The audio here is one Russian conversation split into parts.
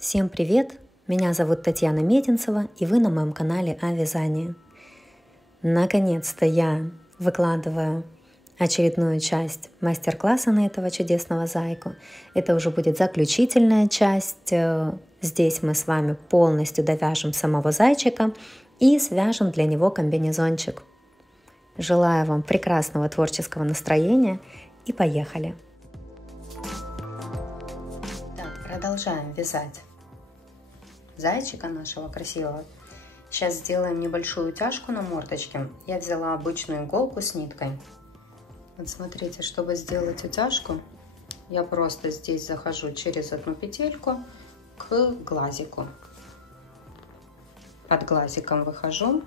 Всем привет! Меня зовут Татьяна Мединцева, и вы на моем канале о вязании. Наконец-то я выкладываю очередную часть мастер-класса на этого чудесного зайку. Это уже будет заключительная часть. Здесь мы с вами полностью довяжем самого зайчика и свяжем для него комбинезончик. Желаю вам прекрасного творческого настроения и поехали! Так, продолжаем вязать зайчика нашего красивого. Сейчас сделаем небольшую утяжку на мордочке. Я взяла обычную иголку с ниткой. Вот смотрите, чтобы сделать утяжку, я просто здесь захожу через одну петельку к глазику. Под глазиком выхожу.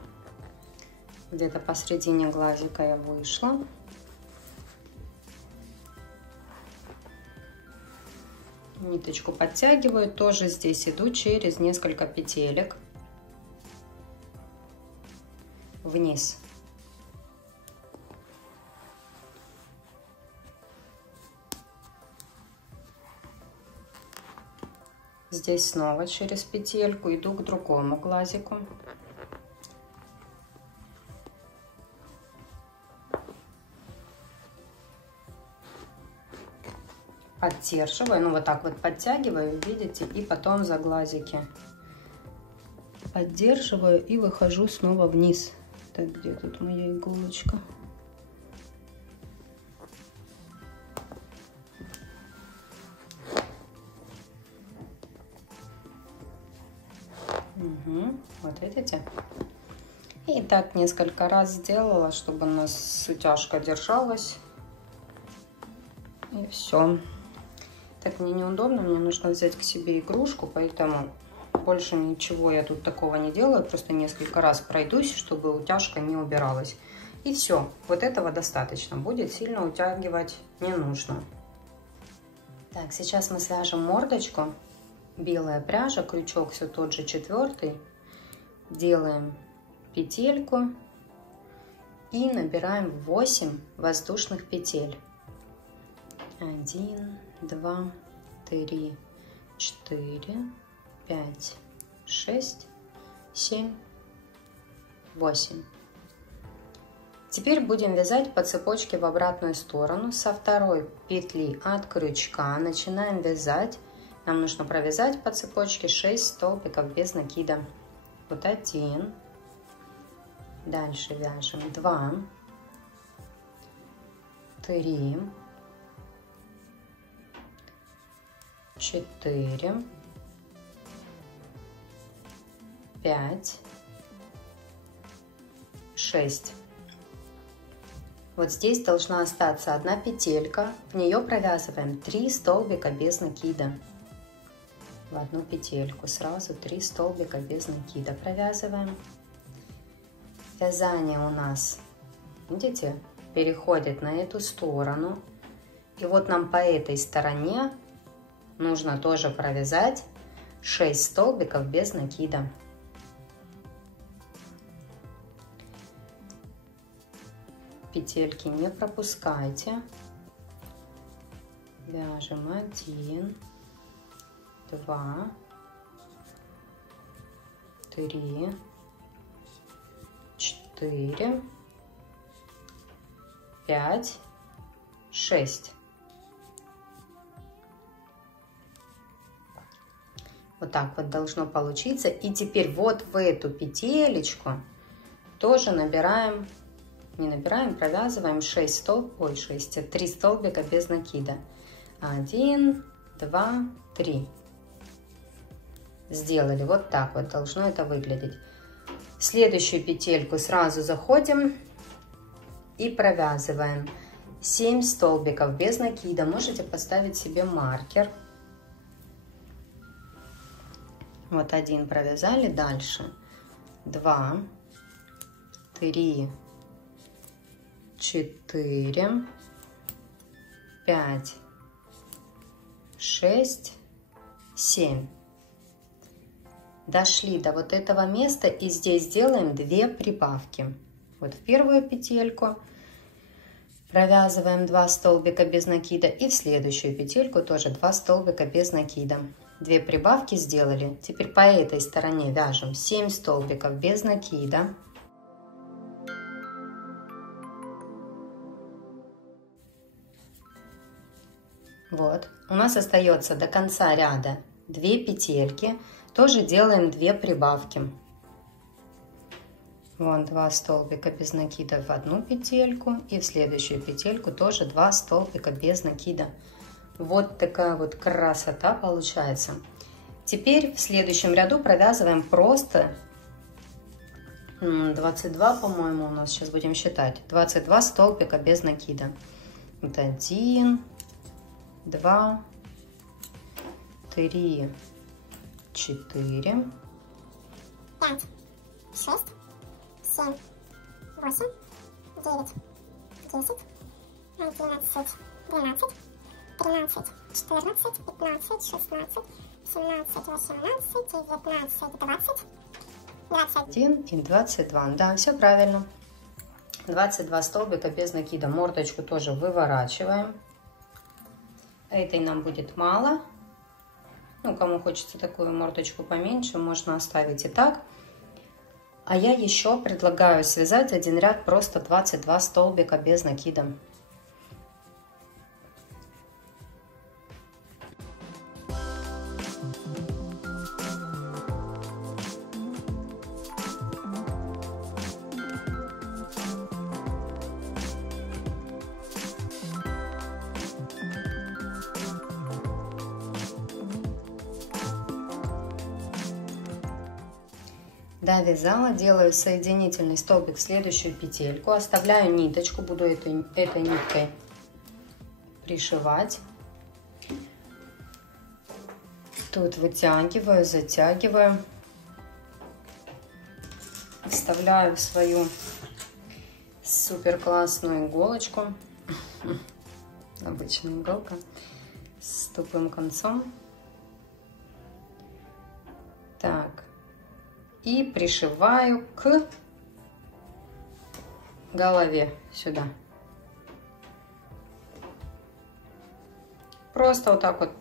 Где-то посредине глазика я вышла. Ниточку подтягиваю, тоже здесь иду через несколько петелек вниз. Здесь снова через петельку иду к другому глазику. Поддерживаю, ну вот так вот подтягиваю, видите, и потом за глазики поддерживаю и выхожу снова вниз. Так, где тут моя иголочка? Угу, вот видите? И так несколько раз сделала, чтобы у нас утяжка держалась. И все. Так мне неудобно, мне нужно взять к себе игрушку, поэтому больше ничего я тут такого не делаю, просто несколько раз пройдусь, чтобы утяжка не убиралась. И все, вот этого достаточно, будет сильно утягивать не нужно. Так, сейчас мы свяжем мордочку, белая пряжа, крючок все тот же 4, делаем петельку и набираем 8 воздушных петель. 1, 2, 3, 4, 5, 6, 7, 8. Теперь будем вязать по цепочке в обратную сторону. Со второй петли от крючка начинаем вязать. Нам нужно провязать по цепочке 6 столбиков без накида. Вот 1. Дальше вяжем 2, 3, 4, 5, 6. Вот здесь должна остаться одна петелька. В нее провязываем 3 столбика без накида. В одну петельку сразу 3 столбика без накида провязываем. Вязание у нас, видите, переходит на эту сторону. И вот нам по этой стороне нужно тоже провязать 6 столбиков без накида. Петельки не пропускайте. Вяжем 1, 2, 3, 4, 5, 6. Вот так вот должно получиться. И теперь вот в эту петелечку тоже набираем, не набираем, провязываем 3 столбика без накида. 1, 2, 3. Сделали. Вот так вот должно это выглядеть. В следующую петельку сразу заходим и провязываем 7 столбиков без накида. Можете поставить себе маркер. Вот 1 провязали, дальше 2, 3, 4, 5, 6, 7. Дошли до вот этого места и здесь делаем 2 прибавки. Вот в первую петельку провязываем 2 столбика без накида и в следующую петельку тоже 2 столбика без накида. 2 прибавки сделали. Теперь по этой стороне вяжем 7 столбиков без накида. Вот, у нас остается до конца ряда 2 петельки, тоже делаем 2 прибавки. Вон 2 столбика без накида в одну петельку и в следующую петельку тоже 2 столбика без накида. Вот такая вот красота получается. Теперь в следующем ряду провязываем просто 22, по-моему, у нас сейчас будем считать, 22 столбика без накида. Вот 1, 2, 3, 4, 5, 6, 7, 8, 9, 10, 11, 12, 13, 14, 15, 16, 17, 18, 19, 20, 21 и 22. Да, все правильно. 22 столбика без накида. Мордочку тоже выворачиваем. Этой нам будет мало. Ну, кому хочется такую мордочку поменьше, можно оставить и так. А я еще предлагаю связать один ряд просто 22 столбика без накида. Довязала, делаю соединительный столбик в следующую петельку, оставляю ниточку, буду этой ниткой пришивать. Тут вытягиваю, затягиваю, вставляю в свою супер классную иголочку, обычная иголка с тупым концом. Так. И пришиваю к голове сюда. Просто вот так вот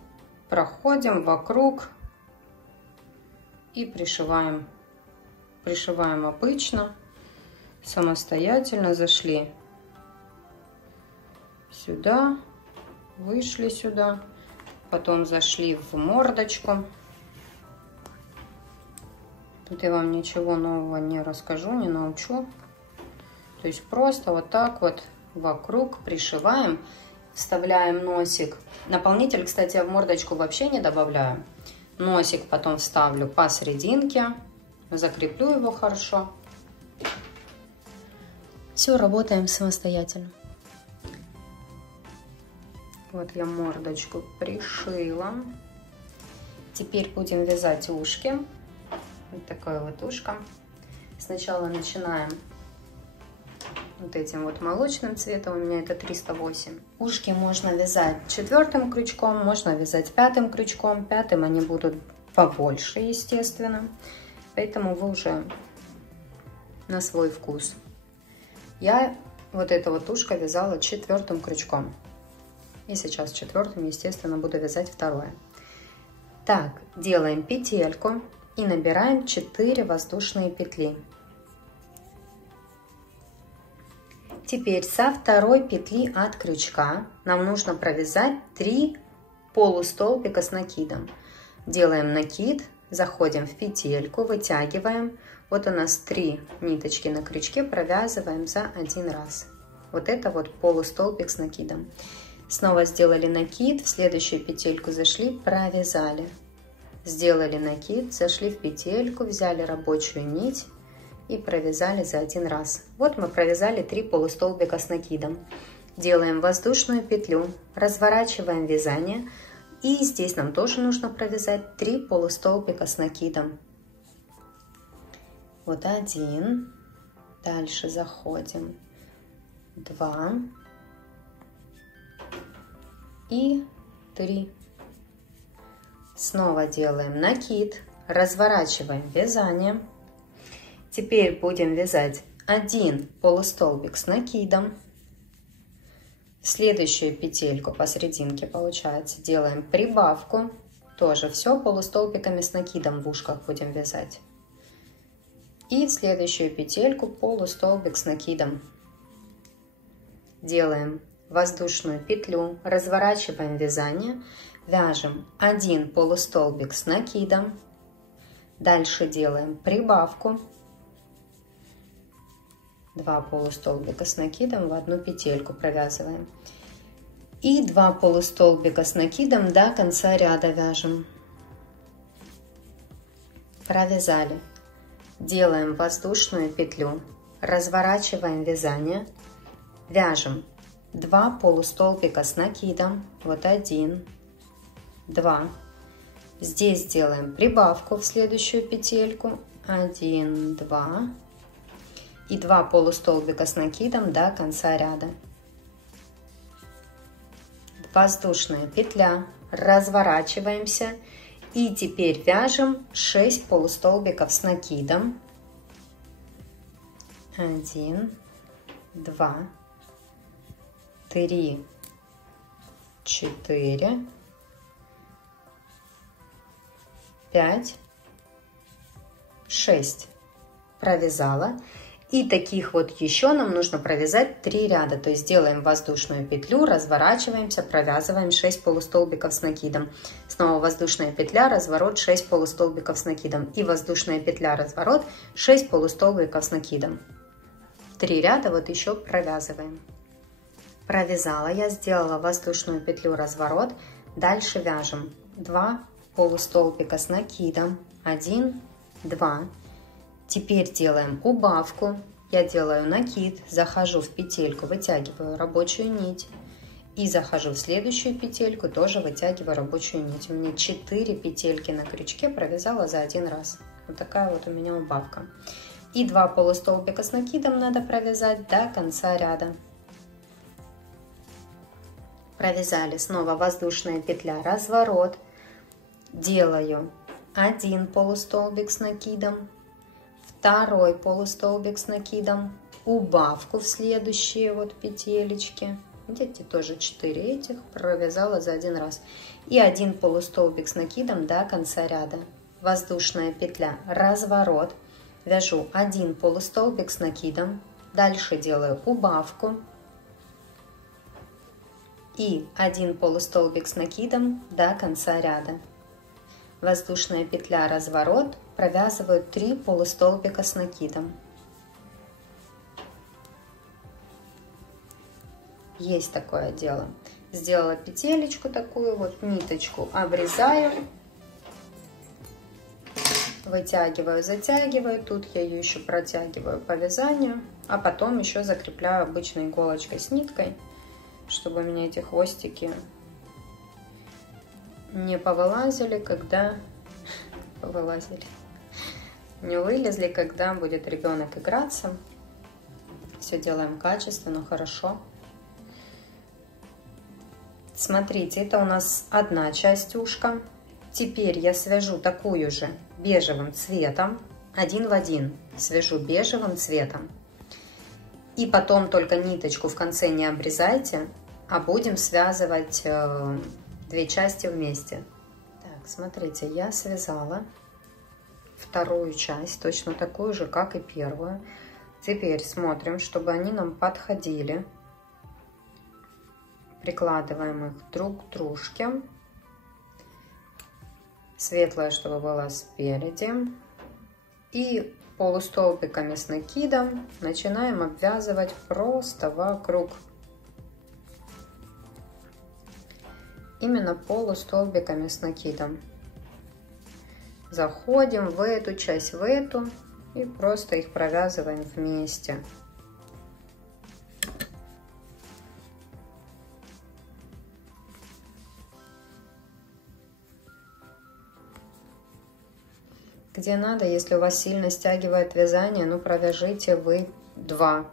проходим вокруг и пришиваем. Пришиваем обычно, самостоятельно. Зашли сюда, вышли сюда, потом зашли в мордочку. Тут я вам ничего нового не расскажу, не научу. То есть просто вот так вот вокруг пришиваем, вставляем носик. Наполнитель, кстати, я в мордочку вообще не добавляю. Носик потом вставлю посерединке, закреплю его хорошо. Все, работаем самостоятельно. Вот я мордочку пришила. Теперь будем вязать ушки. Вот такое вот ушко. Сначала начинаем вот этим вот молочным цветом, у меня это 308. Ушки можно вязать 4-м крючком, можно вязать 5-м крючком. 5-м они будут побольше, естественно. Поэтому вы уже на свой вкус. Я вот это вот ушко вязала 4-м крючком. И сейчас 4-м, естественно, буду вязать 2-е. Так, делаем петельку. И набираем 4 воздушные петли. Теперь со 2-й петли от крючка нам нужно провязать 3 полустолбика с накидом. Делаем накид, заходим в петельку, вытягиваем. Вот у нас 3 ниточки на крючке, провязываем за 1 раз. Вот это вот полустолбик с накидом. Снова сделали накид, в следующую петельку зашли, провязали. Сделали накид, зашли в петельку, взяли рабочую нить и провязали за 1 раз. Вот мы провязали 3 полустолбика с накидом. Делаем воздушную петлю, разворачиваем вязание. И здесь нам тоже нужно провязать 3 полустолбика с накидом. Вот 1. Дальше заходим. 2. И 3. Снова делаем накид, разворачиваем вязание. Теперь будем вязать 1 полустолбик с накидом. Следующую петельку посерединке, получается, делаем прибавку. тоже все полустолбиками с накидом в ушках будем вязать. И в следующую петельку полустолбик с накидом. Делаем воздушную петлю, разворачиваем вязание, вяжем 1 полустолбик с накидом, дальше делаем прибавку, 2 полустолбика с накидом в одну петельку провязываем. И 2 полустолбика с накидом до конца ряда вяжем. Провязали. Делаем воздушную петлю, разворачиваем вязание, вяжем 2 полустолбика с накидом, вот 1, 2. Здесь делаем прибавку в следующую петельку, 1, 2. И 2 полустолбика с накидом до конца ряда. Воздушная петля, разворачиваемся и теперь вяжем 6 полустолбиков с накидом. 1, 2, 3, 4, 5, 6. Провязала. И таких вот еще нам нужно провязать 3 ряда. То есть делаем воздушную петлю, разворачиваемся, провязываем 6 полустолбиков с накидом. Снова воздушная петля, разворот, 6 полустолбиков с накидом. И воздушная петля, разворот, 6 полустолбиков с накидом. 3 ряда вот еще провязываем. Провязала я, сделала воздушную петлю, разворот. Дальше вяжем 2 полустолбика с накидом. 1, 2. Теперь делаем убавку. Я делаю накид, захожу в петельку, вытягиваю рабочую нить. И захожу в следующую петельку, тоже вытягиваю рабочую нить. У меня 4 петельки на крючке, провязала за 1 раз. Вот такая вот у меня убавка. И 2 полустолбика с накидом надо провязать до конца ряда. Провязали. Снова воздушная петля, разворот. Делаю 1 полустолбик с накидом. 2 полустолбик с накидом, убавку в следующие вот петелечки. Видите, тоже 4 этих провязала за 1 раз. И 1 полустолбик с накидом до конца ряда. Воздушная петля, разворот. Вяжу 1 полустолбик с накидом. Дальше делаю убавку. И 1 полустолбик с накидом до конца ряда. Воздушная петля, разворот, провязываю 3 полустолбика с накидом. Есть такое дело. Сделала петелечку такую, вот ниточку обрезаю, вытягиваю, затягиваю. Тут я ее еще протягиваю по вязанию, а потом еще закрепляю обычной иголочкой с ниткой, чтобы у меня эти хвостики не повылазили, когда не вылезли, когда будет ребенок играться. Все делаем качественно, хорошо. Смотрите, это у нас одна часть ушка. Теперь я свяжу такую же бежевым цветом, 1 в 1 свяжу бежевым цветом. И потом только ниточку в конце не обрезайте, а будем связывать 2 части вместе. Так, смотрите, я связала вторую часть, точно такую же, как и первую. Теперь смотрим, чтобы они нам подходили. Прикладываем их друг к дружке. Светлая, чтобы была спереди. И полустолбиками с накидом начинаем обвязывать просто вокруг. Именно полустолбиками с накидом. Заходим в эту часть, в эту, и просто их провязываем вместе. Где надо, если у вас сильно стягивает вязание, ну провяжите вы 2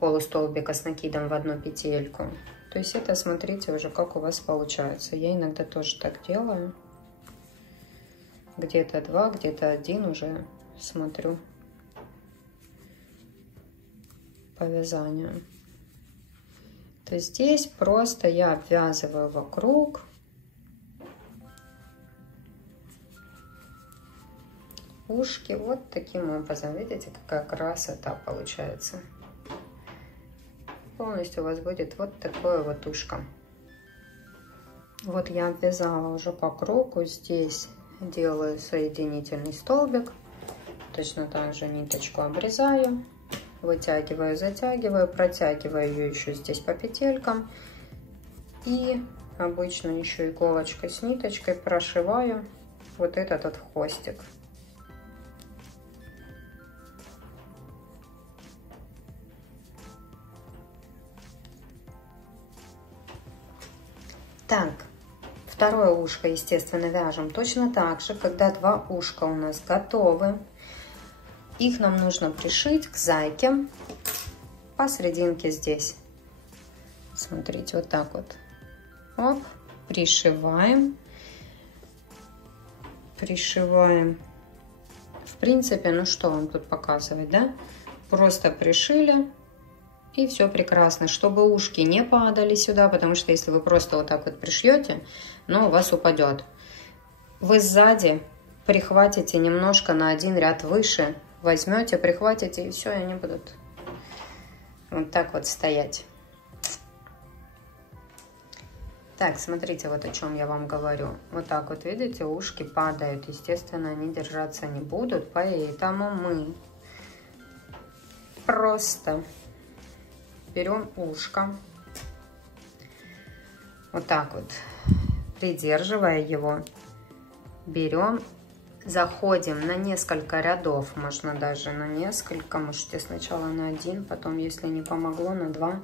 полустолбика с накидом в одну петельку. То есть это смотрите уже, как у вас получается. Я иногда тоже так делаю. Где-то 2, где-то 1 уже смотрю по вязанию. То есть здесь просто я обвязываю вокруг. ушки вот таким образом. Видите, какая красота получается. Полностью у вас будет вот такое вот ушко. Вот я обвязала уже по кругу. Здесь делаю соединительный столбик. Точно так же ниточку обрезаю. Вытягиваю, затягиваю, протягиваю ее еще здесь по петелькам. И обычно еще иголочкой с ниточкой прошиваю вот этот хвостик. Так, второе ушко, естественно, вяжем точно так же, когда два ушка у нас готовы. Их нам нужно пришить к зайке посерединке здесь. Смотрите, вот так вот. Оп, пришиваем. Пришиваем. В принципе, ну что вам тут показывать, да? Просто пришили. И все прекрасно. Чтобы ушки не падали сюда, потому что если вы просто вот так вот пришьете, ну, у вас упадет. Вы сзади прихватите немножко на один ряд выше. Возьмете, прихватите, и все, и они будут вот так вот стоять. Так, смотрите, вот о чем я вам говорю. Вот так вот, видите, ушки падают. Естественно, они держаться не будут, поэтому мы просто берем ушко, вот так вот, придерживая его, берем, заходим на несколько рядов, можно даже на несколько, можете сначала на один, потом, если не помогло, на два.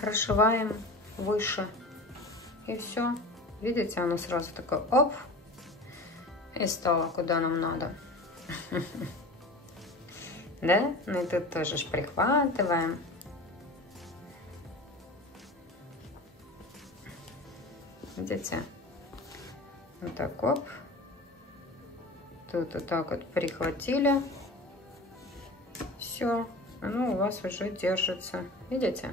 Прошиваем выше, и все. Видите, оно сразу такое, оп, и стало куда нам надо. Да? Ну и тут тоже прихватываем. Видите? Вот так, оп. Тут вот так вот прихватили. Все. Оно у вас уже держится. Видите?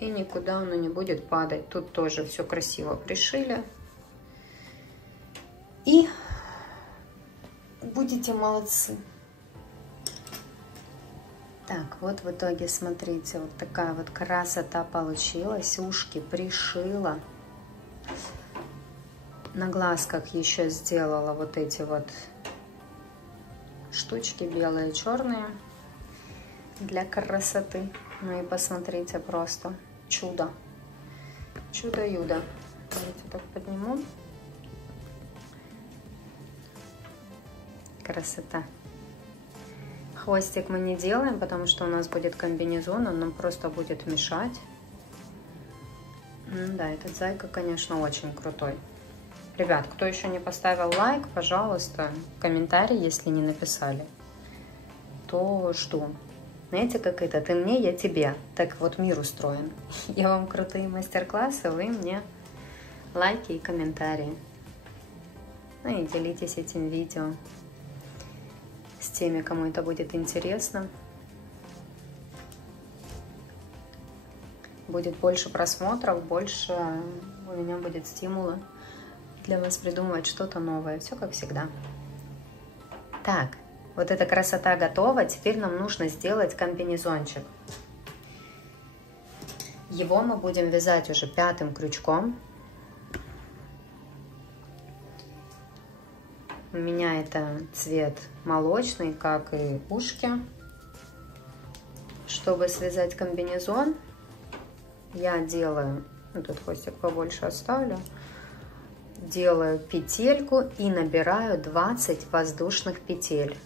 И никуда оно не будет падать. Тут тоже все красиво пришили. И будете молодцы. Так, вот в итоге, смотрите, вот такая вот красота получилась. Ушки пришила. На глазках еще сделала вот эти вот штучки белые, черные для красоты. Ну и посмотрите, просто чудо. Чудо-юдо. Давайте так подниму. Красота. Хвостик мы не делаем, потому что у нас будет комбинезон, он нам просто будет мешать. Да, этот зайка, конечно, очень крутой. Ребят, кто еще не поставил лайк, пожалуйста, комментарий, если не написали, то жду. Знаете, как это? Ты мне, я тебе. Так вот мир устроен. Я вам крутые мастер-классы, вы мне лайки и комментарии. Ну и делитесь этим видео с теми, кому это будет интересно. Будет больше просмотров, больше у меня будет стимула для вас придумывать что-то новое. Все как всегда. Так, вот эта красота готова. Теперь нам нужно сделать комбинезончик. Его мы будем вязать уже 5-м крючком. У меня это цвет молочный, как и ушки. Чтобы связать комбинезон, я делаю, тут хвостик побольше оставлю, делаю петельку и набираю 20 воздушных петель.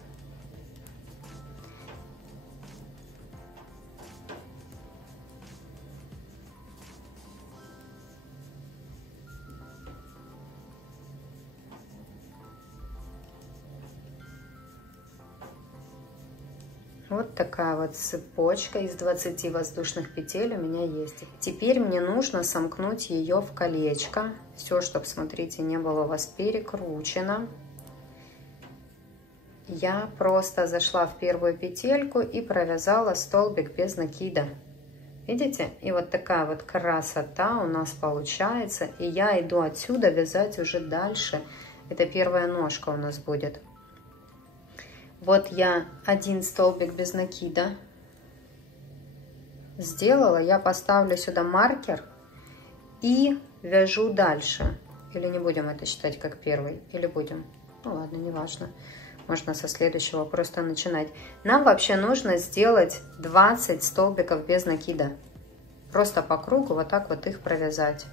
Вот такая вот цепочка из 20 воздушных петель у меня есть. Теперь мне нужно сомкнуть ее в колечко. Все, чтобы, смотрите, не было у вас перекручено. Я просто зашла в первую петельку и провязала столбик без накида. Видите? И вот такая вот красота у нас получается. И я иду отсюда вязать уже дальше Это первая ножка у нас будет. Вот я один столбик без накида сделала. Я поставлю сюда маркер и вяжу дальше. Или не будем это считать как первый? Или будем? Ну ладно, неважно. Можно со следующего просто начинать. Нам вообще нужно сделать 20 столбиков без накида. Просто по кругу вот так вот их провязать.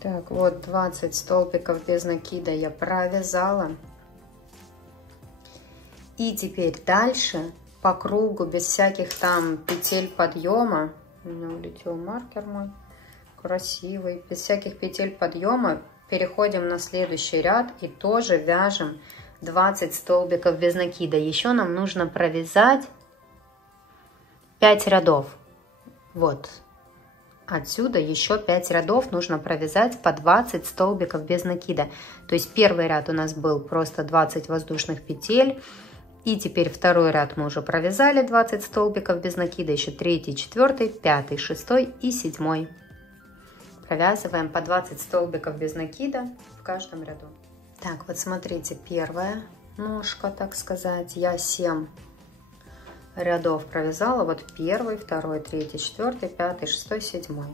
Так, вот 20 столбиков без накида я провязала. И теперь дальше по кругу, без всяких там петель подъема. У меня улетел маркер мой, красивый. Без всяких петель подъема переходим на следующий ряд и тоже вяжем 20 столбиков без накида. Еще нам нужно провязать 5 рядов. Вот. Отсюда еще 5 рядов нужно провязать по 20 столбиков без накида. То есть первый ряд у нас был просто 20 воздушных петель. И теперь второй ряд мы уже провязали 20 столбиков без накида. Еще третий, четвертый, пятый, шестой и седьмой. Провязываем по 20 столбиков без накида в каждом ряду. Так, вот смотрите, первая ножка, так сказать. Я 7 рядов провязала. Вот первый, второй, третий, четвертый, пятый, шестой, седьмой.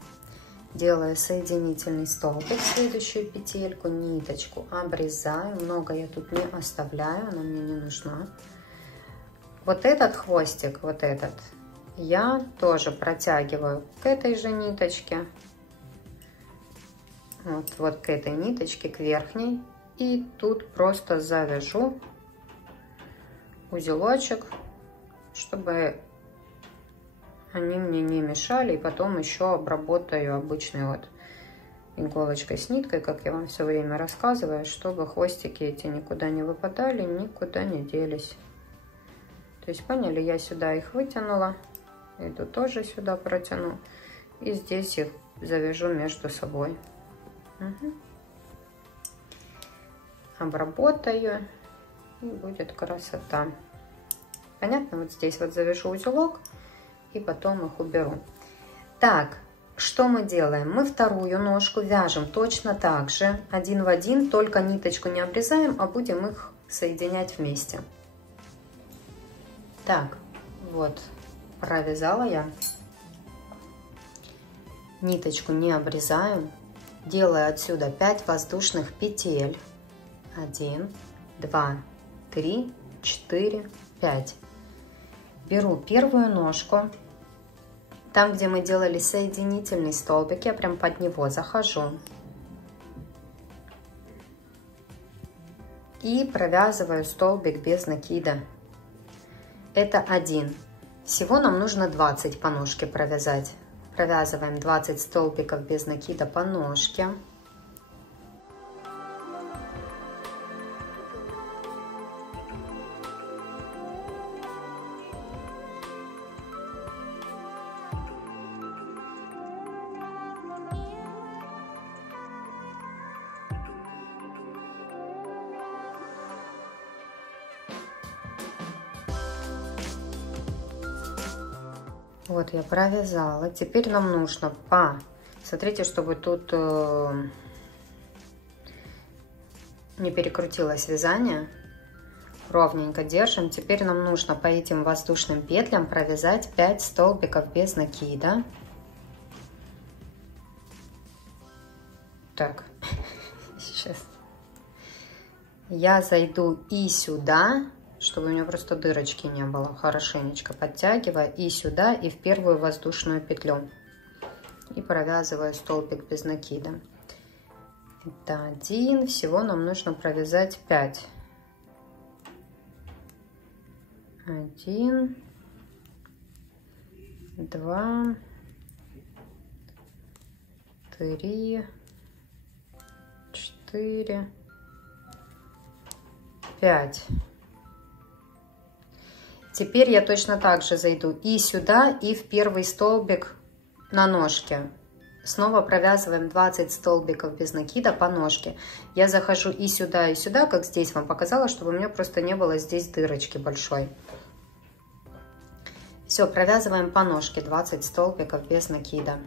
Делаю соединительный столбик в следующую петельку, ниточку обрезаю. Много я тут не оставляю, она мне не нужна. Вот этот хвостик, вот этот, я тоже протягиваю к этой же ниточке. Вот к этой ниточке, к верхней. И тут просто завяжу узелочек, чтобы они мне не мешали. И потом еще обработаю обычной вот иголочкой с ниткой, как я вам все время рассказываю, чтобы хвостики эти никуда не выпадали, никуда не делись. То есть, поняли, я сюда их вытянула, эту тоже сюда протяну. И здесь их завяжу между собой. Угу. Обработаю, и будет красота. Понятно? Вот здесь вот завяжу узелок и потом их уберу. Так, что мы делаем? Мы вторую ножку вяжем точно так же, один в один, только ниточку не обрезаем, а будем их соединять вместе. Так, вот провязала я. Ниточку не обрезаем. Делаю отсюда 5 воздушных петель. 1, 2, 3, 4, 5. Беру первую ножку. Там, где мы делали соединительный столбик, я прям под него захожу. И провязываю столбик без накида. Это 1. Всего нам нужно 20 по ножке провязать. Провязываем 20 столбиков без накида по ножке. Вот я провязала. Теперь нам нужно смотрите, чтобы тут не перекрутилось вязание. Ровненько держим. Теперь нам нужно по этим воздушным петлям провязать 5 столбиков без накида. Так, сейчас. Я зайду и сюда, чтобы у меня просто дырочки не было, хорошенечко подтягивая и сюда, и в первую воздушную петлю. И провязываю столбик без накида. Это 1, всего нам нужно провязать 5. 1, 2, 3, 4, 5. Теперь я точно так же зайду и сюда, и в первый столбик на ножке. Снова провязываем 20 столбиков без накида по ножке. Я захожу и сюда, как здесь вам показала, чтобы у меня просто не было здесь дырочки большой. Все, провязываем по ножке 20 столбиков без накида.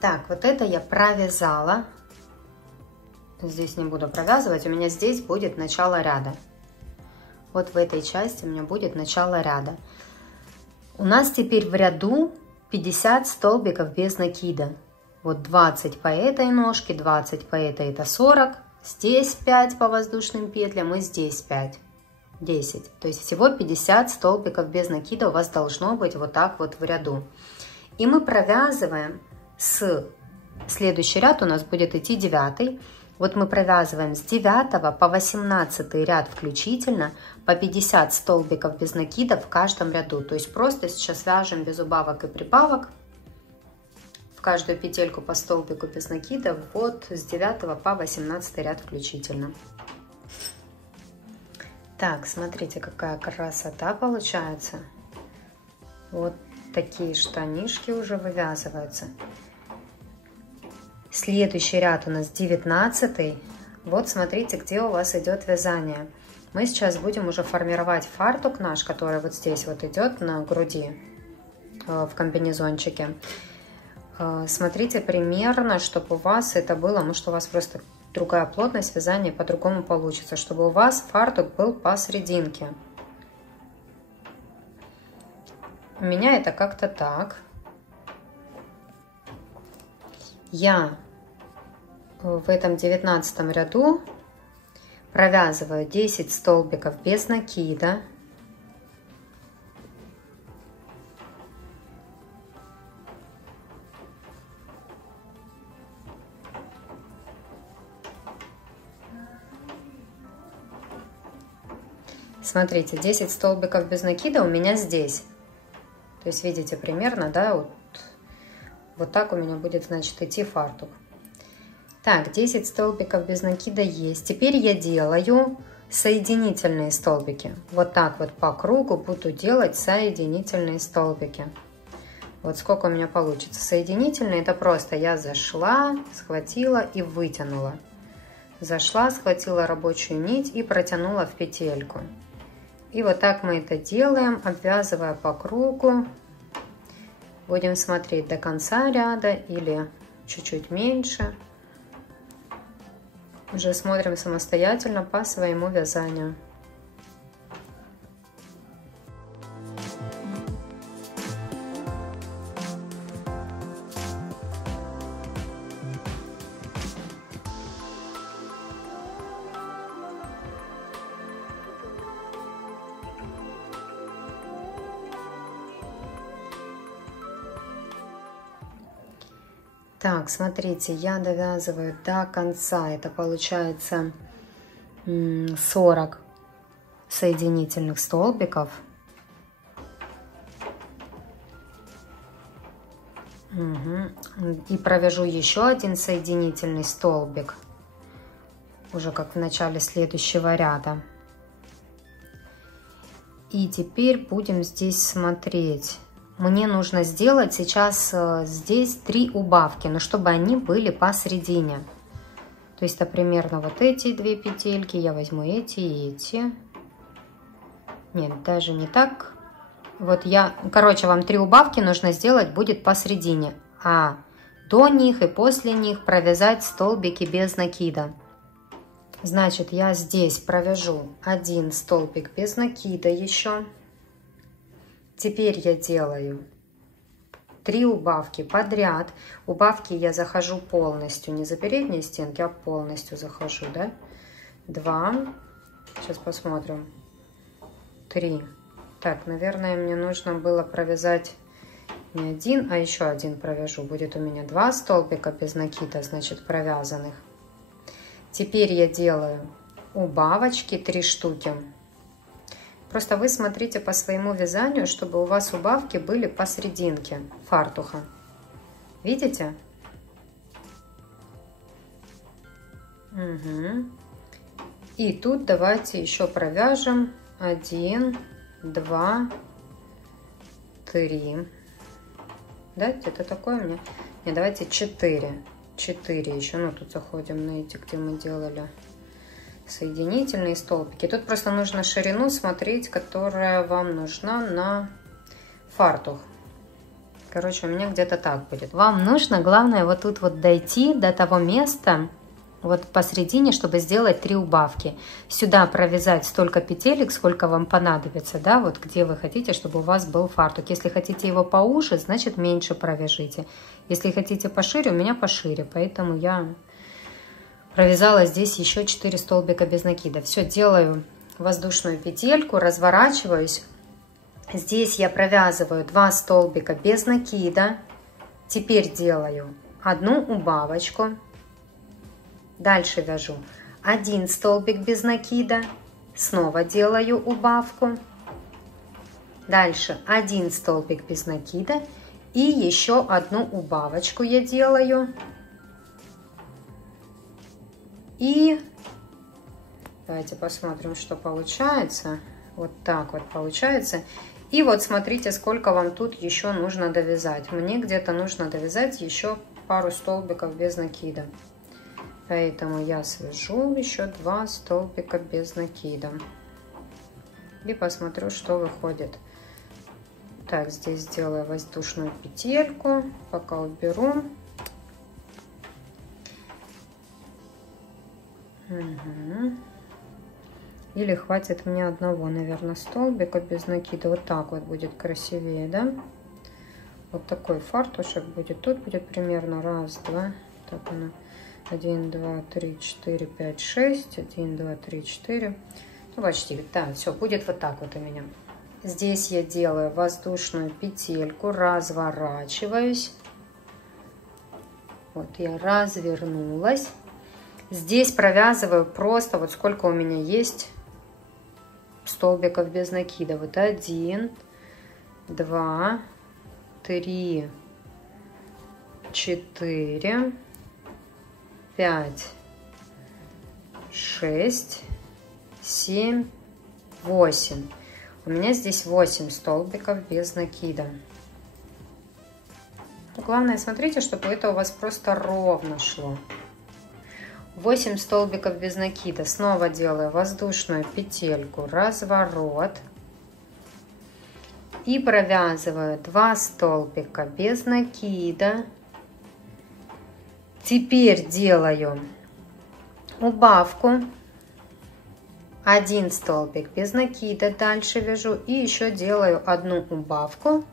Так, вот это я провязала. Здесь не буду провязывать, у меня здесь будет начало ряда. Вот в этой части у меня будет начало ряда. У нас теперь в ряду 50 столбиков без накида. Вот 20 по этой ножке, 20 по этой, это 40. Здесь 5 по воздушным петлям и здесь 5. 10. То есть всего 50 столбиков без накида у вас должно быть вот так вот в ряду. И мы провязываем следующий ряд у нас будет идти 9. Вот мы провязываем с 9 по 18 ряд включительно по 50 столбиков без накида в каждом ряду. То есть просто сейчас вяжем без убавок и прибавок в каждую петельку по столбику без накида вот с 9 по 18 ряд включительно. Так, смотрите, какая красота получается. Вот такие штанишки уже вывязываются. Следующий ряд у нас 19. Вот смотрите, где у вас идет вязание. Мы сейчас будем уже формировать фартук наш, который вот здесь вот идет на груди в комбинезончике. Смотрите примерно, чтобы у вас это было, может у вас просто другая плотность вязания, по-другому получится, чтобы у вас фартук был посерединке. У меня это как-то так. Я в этом 19 ряду провязываю 10 столбиков без накида. Смотрите, 10 столбиков без накида у меня здесь. То есть видите примерно, да, вот так у меня будет, значит, идти фартук. Так, 10 столбиков без накида есть. Теперь я делаю соединительные столбики. Вот так вот по кругу буду делать соединительные столбики. Вот сколько у меня получится. Соединительные — это просто я зашла, схватила и вытянула. Зашла, схватила рабочую нить и протянула в петельку. И вот так мы это делаем, обвязывая по кругу. Будем смотреть до конца ряда или чуть-чуть меньше. Уже смотрим самостоятельно по своему вязанию. Так, смотрите, я довязываю до конца, это получается 40 соединительных столбиков. И провяжу еще один соединительный столбик, уже как в начале следующего ряда. И теперь будем здесь смотреть. Мне нужно сделать сейчас здесь 3 убавки, но чтобы они были посередине. То есть это примерно вот эти 2 петельки, я возьму эти и эти. Нет, даже не так. Вот короче, вам 3 убавки нужно сделать будет посередине, а до них и после них провязать столбики без накида. Значит, я здесь провяжу 1 столбик без накида еще. Теперь я делаю 3 убавки подряд. Убавки я захожу полностью, не за передние стенки, а полностью захожу, да? 2. Сейчас посмотрим. 3. Так, наверное, мне нужно было провязать не один, а еще один провяжу. Будет у меня 2 столбика без накида, значит, провязанных. Теперь я делаю убавочки 3 штуки. Просто вы смотрите по своему вязанию, чтобы у вас убавки были посерединке фартуха. Видите? Угу. И тут давайте еще провяжем 1, 2, 3. Да, где-то такое мне. Не, давайте 4. 4 еще. Ну, тут заходим на эти, где мы делали соединительные столбики. Тут просто нужно ширину смотреть, которая вам нужна на фартух. Короче, у меня где-то так будет. Вам нужно, главное, вот тут вот дойти до того места, вот посередине, чтобы сделать 3 убавки. Сюда провязать столько петелек, сколько вам понадобится, да, вот где вы хотите, чтобы у вас был фартук. Если хотите его поуже, значит меньше провяжите. Если хотите пошире, у меня пошире, поэтому я провязала здесь еще 4 столбика без накида. Все, делаю воздушную петельку, разворачиваюсь. Здесь я провязываю 2 столбика без накида. Теперь делаю 1 убавочку. Дальше вяжу 1 столбик без накида. Снова делаю убавку. Дальше 1 столбик без накида. И еще 1 убавочку я делаю. И давайте посмотрим, что получается. Вот так вот получается. И вот смотрите, сколько вам тут еще нужно довязать. Мне где-то нужно довязать еще пару столбиков без накида. Поэтому я свяжу еще 2 столбика без накида. И посмотрю, что выходит. Так, здесь сделаю воздушную петельку. Пока уберу. Угу. Или хватит мне одного, наверное, столбика без накида. Вот так вот будет красивее, да? Вот такой фартушек будет. Тут будет примерно 1, 2. Так оно. 1, 2, 3, 4, 5, 6. 1, 2, 3, 4. Ну, почти. Да, все, будет вот так вот у меня. Здесь я делаю воздушную петельку, разворачиваюсь. Вот я развернулась. Здесь провязываю просто вот сколько у меня есть столбиков без накида. Вот 1, 2, 3, 4, 5, 6, 7, 8. У меня здесь 8 столбиков без накида. Главное, смотрите, чтобы это у вас просто ровно шло. 8 столбиков без накида. Снова делаю воздушную петельку, разворот. И провязываю 2 столбика без накида. Теперь делаю убавку. 1 столбик без накида. Дальше вяжу. И еще делаю 1 убавку.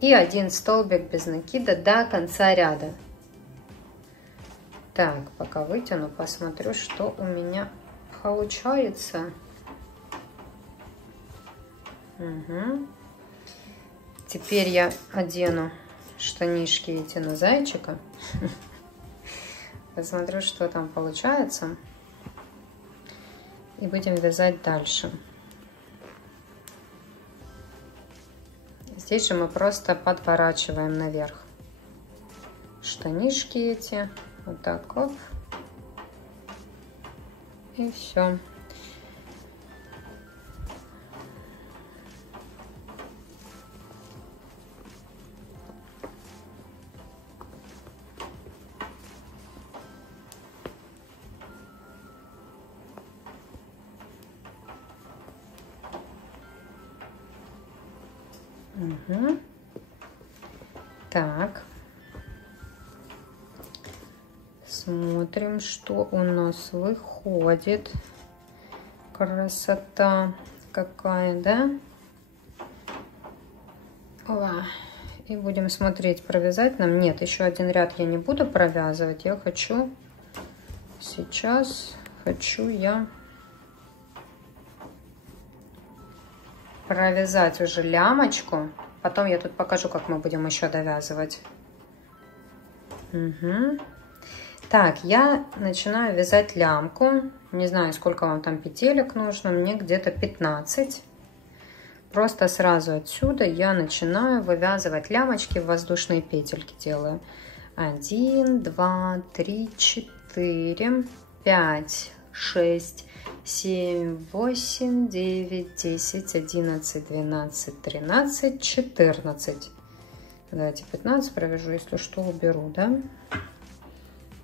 И 1 столбик без накида до конца ряда. Так, пока вытяну, посмотрю, что у меня получается. Угу. Теперь я одену штанишки эти на зайчика. Посмотрю, что там получается. И будем вязать дальше. Здесь же мы просто подворачиваем наверх штанишки эти. Вот так вот. И все. Угу. Так. Смотрим, что у нас выходит. Красота какая, да? О, и будем смотреть, провязать нам. Нет, еще один ряд я не буду провязывать. Я хочу сейчас, провязать уже лямочку. Потом я тут покажу, как мы будем еще довязывать. Угу. Так, я начинаю вязать лямку. Не знаю, сколько вам там петелек нужно. Мне где-то 15. Просто сразу отсюда я начинаю вывязывать лямочки, в воздушные петельки делаю. 1, 2, 3, 4, 5, 6, 7, 8, 9, 10, 11, 12, 13, 14. Давайте 15 провяжу, если что, уберу, да?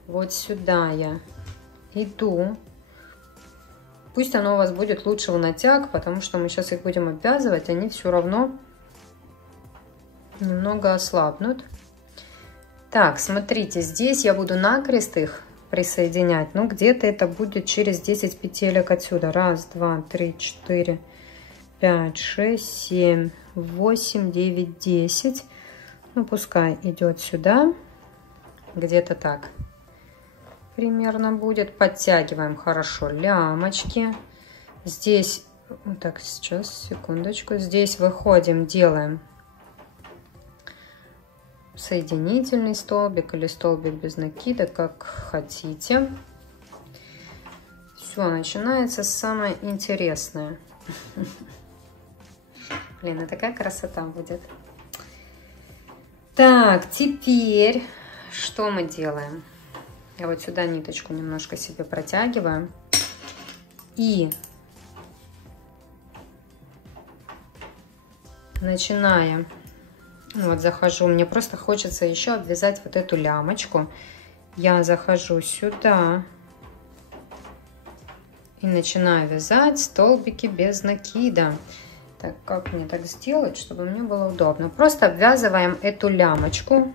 Вот сюда я иду. Пусть оно у вас будет лучше в натяг, потому что мы сейчас их будем обвязывать, они все равно немного ослабнут. Так, смотрите, здесь я буду накрест их присоединять. Ну, где-то это будет через 10 петелек отсюда. 1, 2, 3, 4, 5, 6, 7, 8, 9, 10. Ну, пускай идет сюда. Где-то так примерно будет. Подтягиваем хорошо лямочки. Здесь, так, сейчас, секундочку. Здесь выходим, делаем соединительный столбик или столбик без накида, как хотите. Все, начинается самое интересное. Блин, это такая красота будет. Так, теперь что мы делаем? Я вот сюда ниточку немножко себе протягиваю. И начинаем. Вот захожу. Мне просто хочется еще обвязать вот эту лямочку. Я захожу сюда. И начинаю вязать столбики без накида. Так, как мне так сделать, чтобы мне было удобно? Просто обвязываем эту лямочку.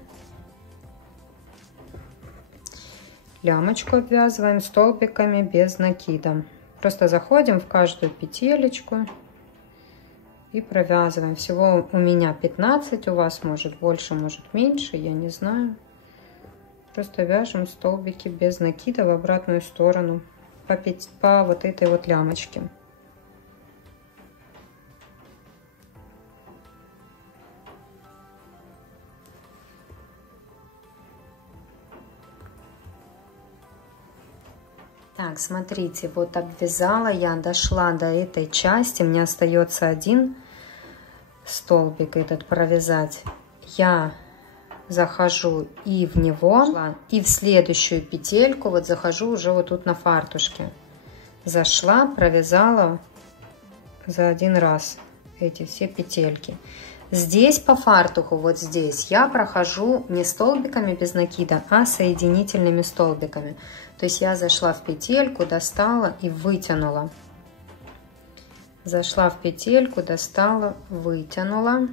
Лямочку обвязываем столбиками без накида. Просто заходим в каждую петелечку и провязываем. Всего у меня 15, у вас может больше, может меньше, я не знаю. Просто вяжем столбики без накида в обратную сторону по вот этой вот лямочке. Так, смотрите, вот обвязала я, дошла до этой части, мне остается один столбик этот провязать. Я захожу и в него, и в следующую петельку, вот захожу уже вот тут на фартушке. Зашла, провязала за один раз эти все петельки. Здесь по фартуху, вот здесь, я прохожу не столбиками без накида, а соединительными столбиками. То есть я зашла в петельку, достала и вытянула. Зашла в петельку, достала, вытянула.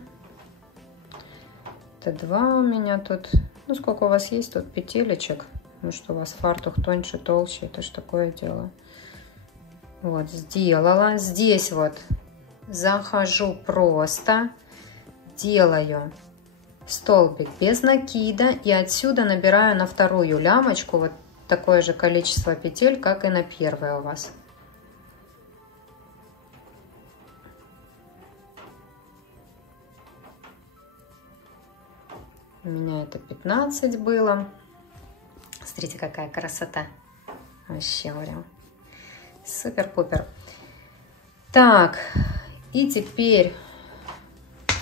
Это 2 у меня тут. Ну, сколько у вас есть тут петелечек? Может, у вас фартух тоньше, толще, это ж такое дело. Вот, сделала. Здесь вот захожу просто. Делаю столбик без накида и отсюда набираю на вторую лямочку вот такое же количество петель, как и на первой у вас. У меня это 15 было. Смотрите, какая красота. Вообще прям супер-пупер. Так, и теперь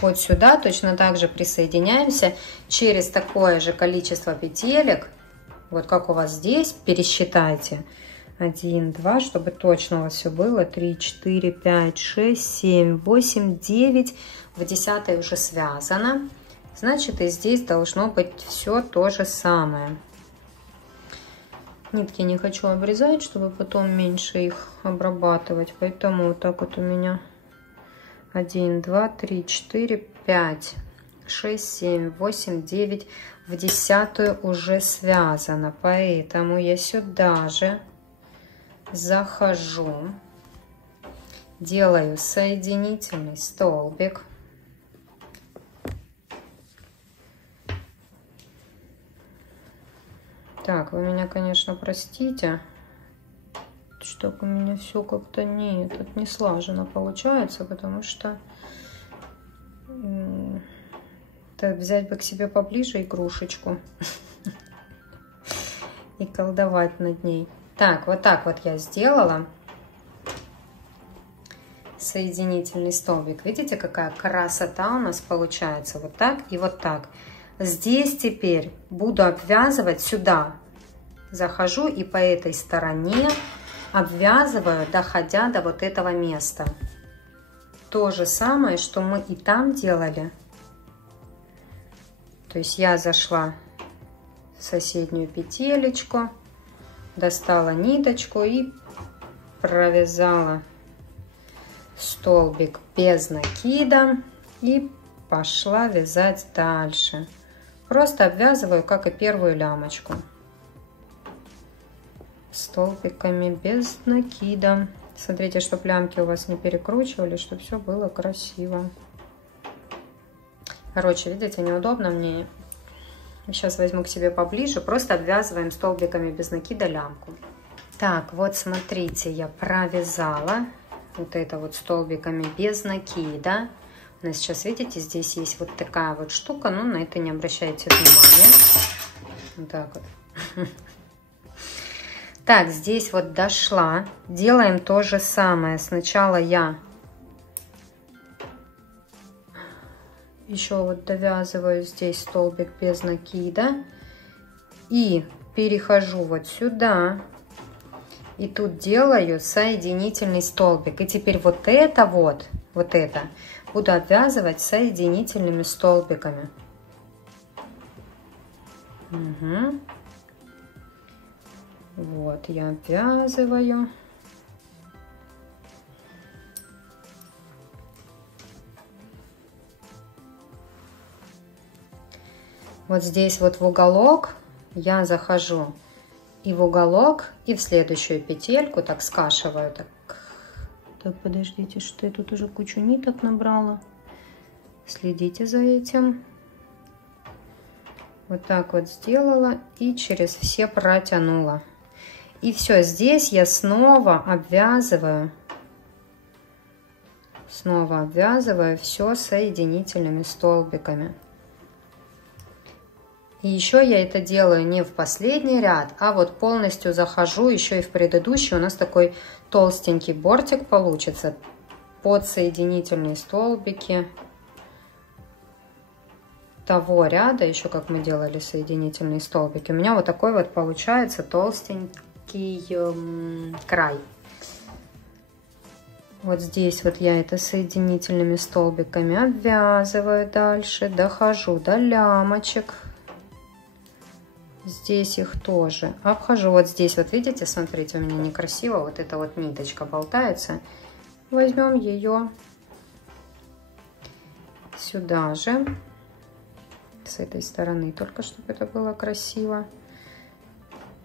вот сюда точно так же присоединяемся через такое же количество петелек. Вот как у вас здесь, пересчитайте. 1, 2, чтобы точно у вас все было. 3, 4, 5, 6, 7, 8, 9. В 10 уже связано. Значит, и здесь должно быть все то же самое. Нитки не хочу обрезать, чтобы потом меньше их обрабатывать. Поэтому вот так вот у меня 1, 2, 3, 4, 5, 6, 7, 8, 9. В 10 уже связано. Поэтому я сюда же захожу. Делаю соединительный столбик. Так, вы меня, конечно, простите. Что у меня все как-то не слаженно получается, потому что так взять бы к себе поближе игрушечку и колдовать над ней. Так вот я сделала соединительный столбик. Видите, какая красота у нас получается? Вот так и вот так. Здесь теперь буду обвязывать сюда. Захожу и по этой стороне обвязываю, доходя до вот этого места. То же самое, что мы и там делали. То есть я зашла в соседнюю петелечку, достала ниточку и провязала столбик без накида и пошла вязать дальше. Просто обвязываю, как и первую лямочку, столбиками без накида. Смотрите, чтобы лямки у вас не перекручивали, чтобы все было красиво. Короче, видите, неудобно мне. Сейчас возьму к себе поближе. Просто обвязываем столбиками без накида лямку. Так, вот смотрите, я провязала вот это вот столбиками без накида. У нас сейчас, видите, здесь есть вот такая вот штука, но на это не обращайте внимания. Вот так вот. Так, здесь вот дошла. Делаем то же самое. Сначала я еще вот довязываю здесь столбик без накида и перехожу вот сюда. И тут делаю соединительный столбик. И теперь вот это буду обвязывать соединительными столбиками. Угу. Вот я обвязываю. Вот здесь вот в уголок я захожу и в уголок, и в следующую петельку так скашиваю. Так, подождите, что я тут уже кучу ниток набрала. Следите за этим. Вот так вот сделала и через все протянула. И все, здесь я снова обвязываю все соединительными столбиками. И еще я это делаю не в последний ряд, а вот полностью захожу еще и в предыдущий. У нас такой толстенький бортик получится под соединительные столбики того ряда, еще как мы делали соединительные столбики. У меня вот такой вот получается толстенький край. Вот здесь вот я это соединительными столбиками обвязываю дальше, дохожу до лямочек. Здесь их тоже обхожу. Вот здесь вот видите, смотрите, у меня некрасиво вот эта вот ниточка болтается. Возьмем ее сюда же, с этой стороны, только чтобы это было красиво.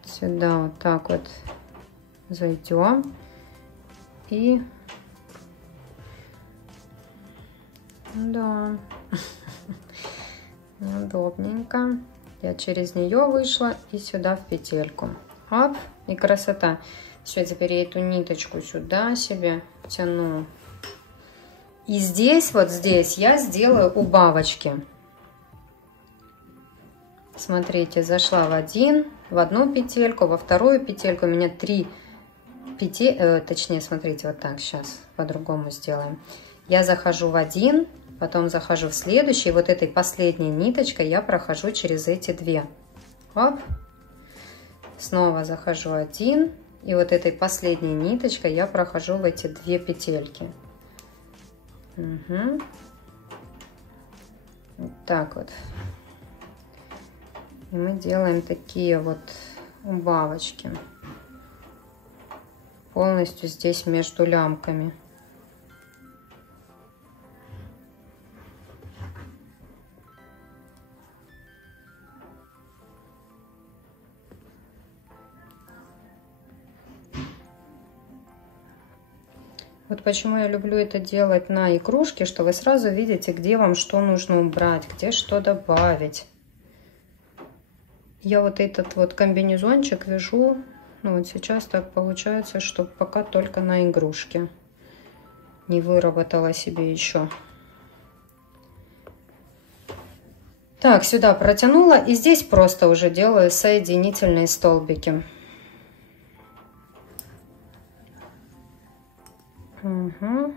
Сюда вот так вот зайдем и да, удобненько. Я через нее вышла и сюда в петельку. Оп, и красота. Все, теперь я эту ниточку сюда себе тяну. И здесь, вот здесь я сделаю убавочки. Смотрите, зашла в одну петельку, во вторую петельку. У меня 3 петель, точнее, смотрите, вот так, сейчас по-другому сделаем. Я захожу в один, потом захожу в следующий, вот этой последней ниточкой я прохожу через эти 2. Оп. Снова захожу один, и вот этой последней ниточкой я прохожу в эти 2 петельки. Угу. Вот так вот. И мы делаем такие вот убавочки. Полностью здесь между лямками. Вот почему я люблю это делать на игрушке, что вы сразу видите, где вам что нужно убрать, где что добавить. Я вот этот вот комбинезончик вяжу Ну вот сейчас так получается, что пока только на игрушке. Не выработала себе еще. Так, сюда протянула. И здесь просто уже делаю соединительные столбики. Угу.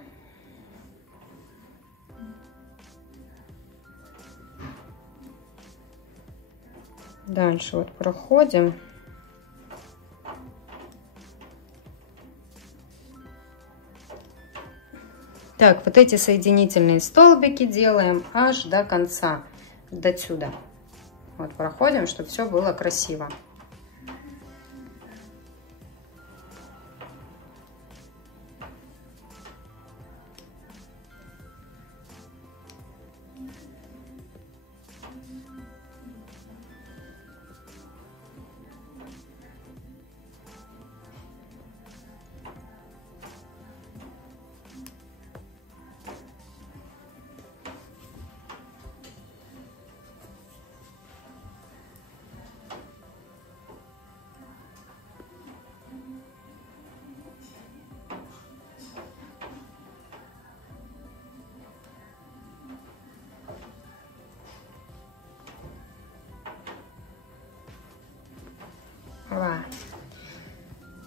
Дальше вот проходим. Так, вот эти соединительные столбики делаем аж до конца, до сюда. Вот проходим, чтобы все было красиво.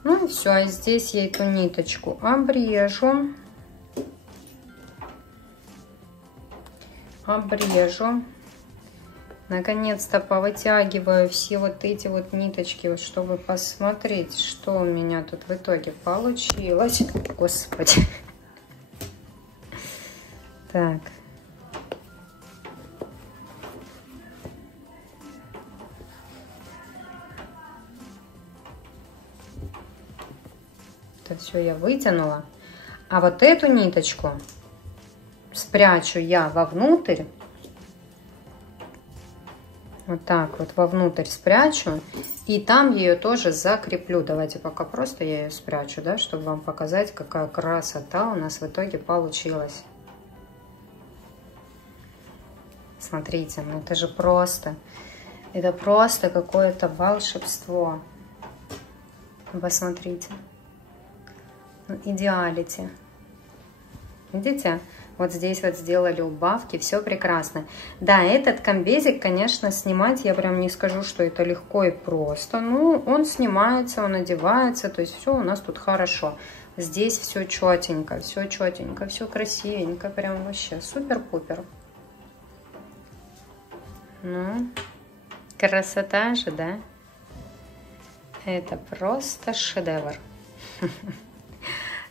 Ну и все, здесь я эту ниточку обрежу. Наконец-то повытягиваю все вот эти вот ниточки, вот, чтобы посмотреть, что у меня тут в итоге получилось. Господи. Так. Это все я вытянула. А вот эту ниточку спрячу я вовнутрь. Вот так вот вовнутрь спрячу. И там ее тоже закреплю. Давайте пока просто я ее спрячу, да, чтобы вам показать, какая красота у нас в итоге получилась. Смотрите, ну это же просто. Это просто какое-то волшебство. Посмотрите. Идеалити. Видите? Вот здесь вот сделали убавки, все прекрасно. Да, этот комбезик, конечно, снимать я прям не скажу, что это легко и просто. Ну, он снимается, он одевается, то есть все у нас тут хорошо. Здесь все четенько, все красивенько, прям вообще супер-пупер. Ну, красота же, да? Это просто шедевр.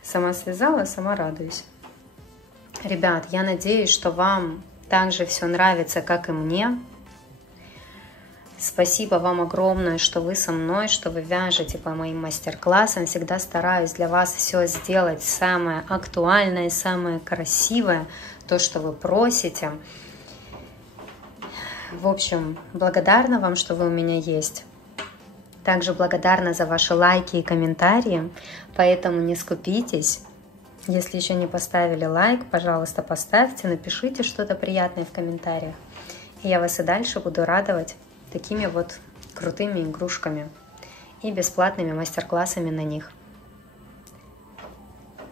Сама связала, сама радуюсь. Ребят, я надеюсь, что вам также все нравится, как и мне. Спасибо вам огромное, что вы со мной, что вы вяжете по моим мастер-классам. Всегда стараюсь для вас все сделать самое актуальное, самое красивое, то, что вы просите. В общем, благодарна вам, что вы у меня есть. Также благодарна за ваши лайки и комментарии, поэтому не скупитесь. Если еще не поставили лайк, пожалуйста, поставьте, напишите что-то приятное в комментариях. И я вас и дальше буду радовать такими вот крутыми игрушками и бесплатными мастер-классами на них.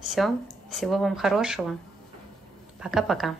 Все, всего вам хорошего. Пока-пока.